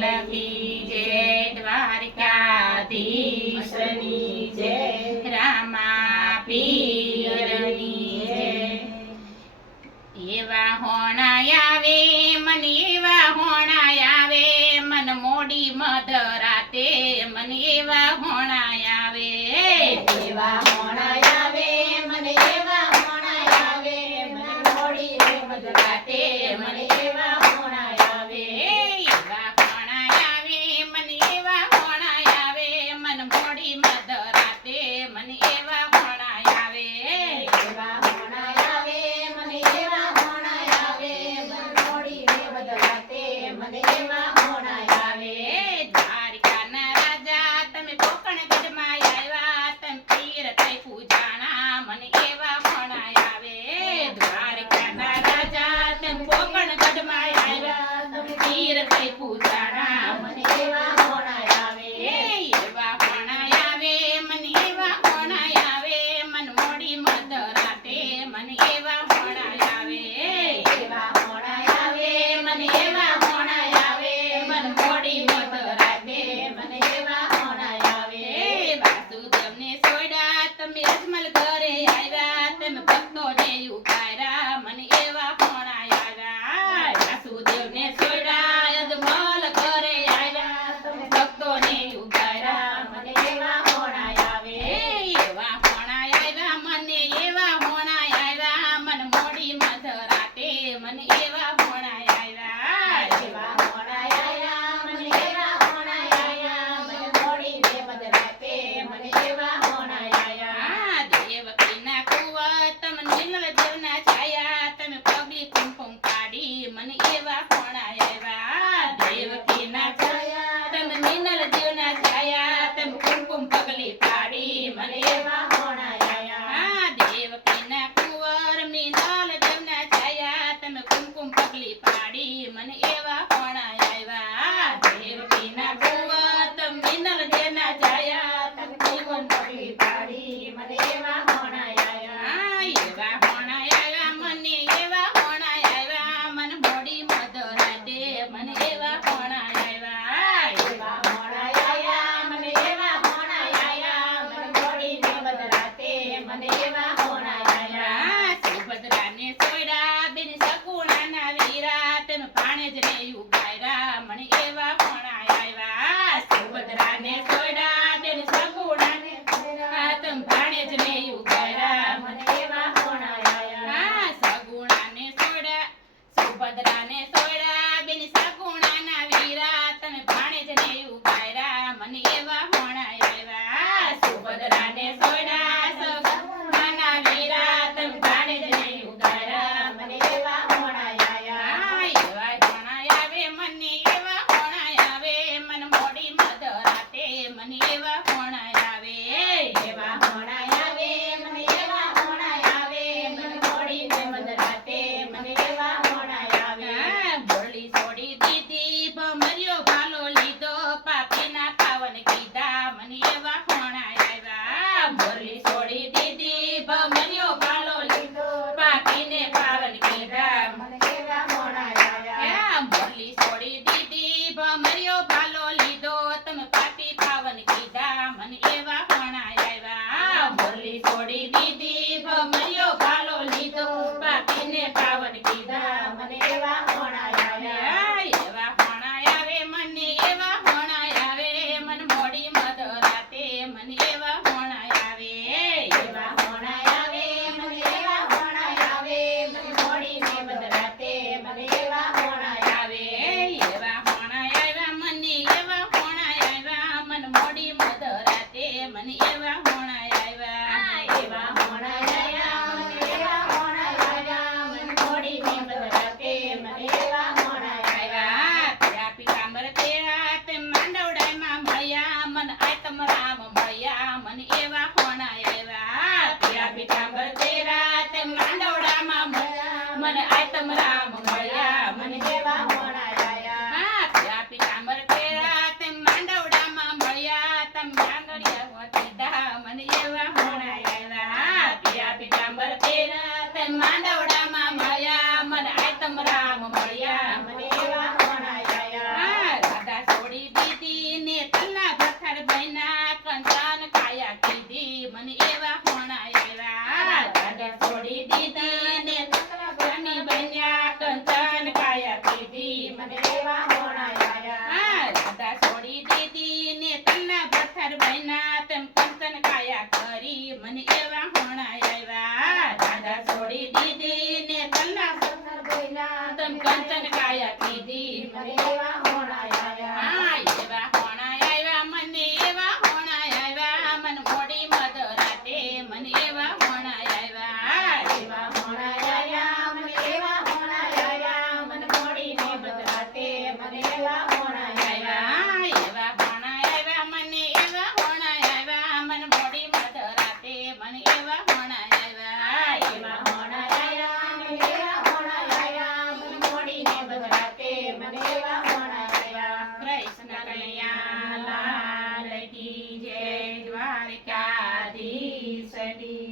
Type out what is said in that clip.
લાલ કી જય, દ્વારકાધીશની જય, રામા પીરની જય. એવા હોણા આવે મને, એવા હોણા આવે મન મોડી મધરાતે, મને એવા હોણા આવે, એવા હોણા આવે મને, એવા હોણા આવે મને મોડી મધરાતે, મને એવા હોણા આવે. એવા હોણા આવે મને, એવા હોણા આવે મન મોડી મધરાતે, મને એવા હોણા આવે, એવા હોણા આવે મને, એવા હોણા આવે મને મોડી મધરાતે, મને એવા હોણા આવે. દ્વારિકાના રાજા તમે કોકણ ગઢમાં આવ્યા, તમે પીર થઈ પૂજાણા, મને એવા હોણા આવે. દ્વારિકાના રાજા તમે કોકણ ગઢમાં આવ્યા, તમે પીર થઈ પૂજાણા, મને એવા હોણા આવે. એવા હોણા આવે મને, એવા હોણા આવે મન મોડી મધરાતે, મને એવા હોણા આવે, એવા હોણા આવે મને, એવા હોણા આવે મને મોડી મધરાતે, મને એવા હોણા આવે. વાસુદેવને સોયડા તમે અજમલ ઘરે આવ્યા, તમે ભક્તોને ઉગાર્યા, મને એવા હોણા આવ્યા. વાસુદેવને સોયડા અજમલ ઘરે આવ્યા, તમે ભક્તોને ઉગાર્યા, મને એવા હોણા આવે. એવા હોણા આવ્યા મને, એવા હોણા આવ્યા મન મોડી મધરાતે, મને એવા હોણા આવ્યા. એવા હોણા આવ્યા મને, એવા હોણા આવ્યા મને મોડી મધરાતે, મને એવા હોણા આવ્યા. દેવકીના કુંવર તમે નીલલ દેવના છાયા, તમે પગલી કુમકુમ કાઢી, મને એવા હોણા આવ્યા. દેવકીના છાયા તમે નીલલ દેવના છાયા, તમે કુમકુમ પગલી પાડી, મને એવા હોણા આવ્યા. દેવકીના કુંવર નીલલ દેવના છાયા, તમે કુમકુમ પગલી પાડી, મને એવા હોણા આવ્યા. દેવકીના કુંવર તમે નીલલ દેવના છાયા, તમે કુમકુમ પગલી પાડી, મને એવા હોણા આવ્યા. એવા હોણા આવ્યા મને, એવા હોણા આવ્યા મન મોડી મધરાતે, મને એવા હોણા આવ્યા. એવા હોણા આવ્યા મને, એવા હોણા આવ્યા મને મોડી મધરાતે, મને એવા હોણા આવ્યા. સુભદ્રાને સોયડા બેન સગુણાના વીરા, તમે ભાણેજને ઉગાર્યા, મને એવા હોણા આવ્યા. સુભદ્રાને સોયડા બેન સગુણાને વીરા, તમે ભાણેજને ઉગાર્યા, મને એવા હોણા આવ્યા. સગુણાને સોયડા, સુભદ્રાને સોયડા બેન સગુણાના વીરા, તમે ભાણેજને ઉગાર્યા, મને એવા હોણા આવ્યા. સુભદ્રાને સોયડા સગુણાના વીરા, તમે ભાણેજને ઉગાર્યા, મને એવા હોણા આવ્યા. એવા હોણા આવે મને, એવા હોણા આવે મન મોડી મધરાતે, મને એવા હોણા આવે. એવા હોણા આવે મને, એવા હોણા આવે મને મોડી મધરાતે, મને એવા હોણા આવે. બોલી છોડી દીધી ભમર્યો ભાલો લીધો, પાપીના પાવન કીધા, મને એવા હોણા આવ્યા. બોલી છોડી દીધી ભમર્યો ભાલો લીધો, પાપીને પાવન કીધા, મને એવા હોણા આવ્યા. બોલી છોડી દીધી ભમર્યો ભાલો લીધો, તમે પાપી પાવન કીધા, મને એવા હોણા આવ્યા. બોલી છોડી દીધી ભમર્યો ભાલો લીધો, પાપીને પાવન કીધા, મને એવા હોણા આવ્યા. એવા હોણા આવે મને, એવા હોણા આવે મન મોડી મધરાતે, મને એવા હોણા આવે. એવા હોણા આવે મને, એવા હોણા આવે મને મોડી મધરાતે, મને એવા હોણા આવે. એવા હોણા આવ્યા મને, દ્વારકાધીશની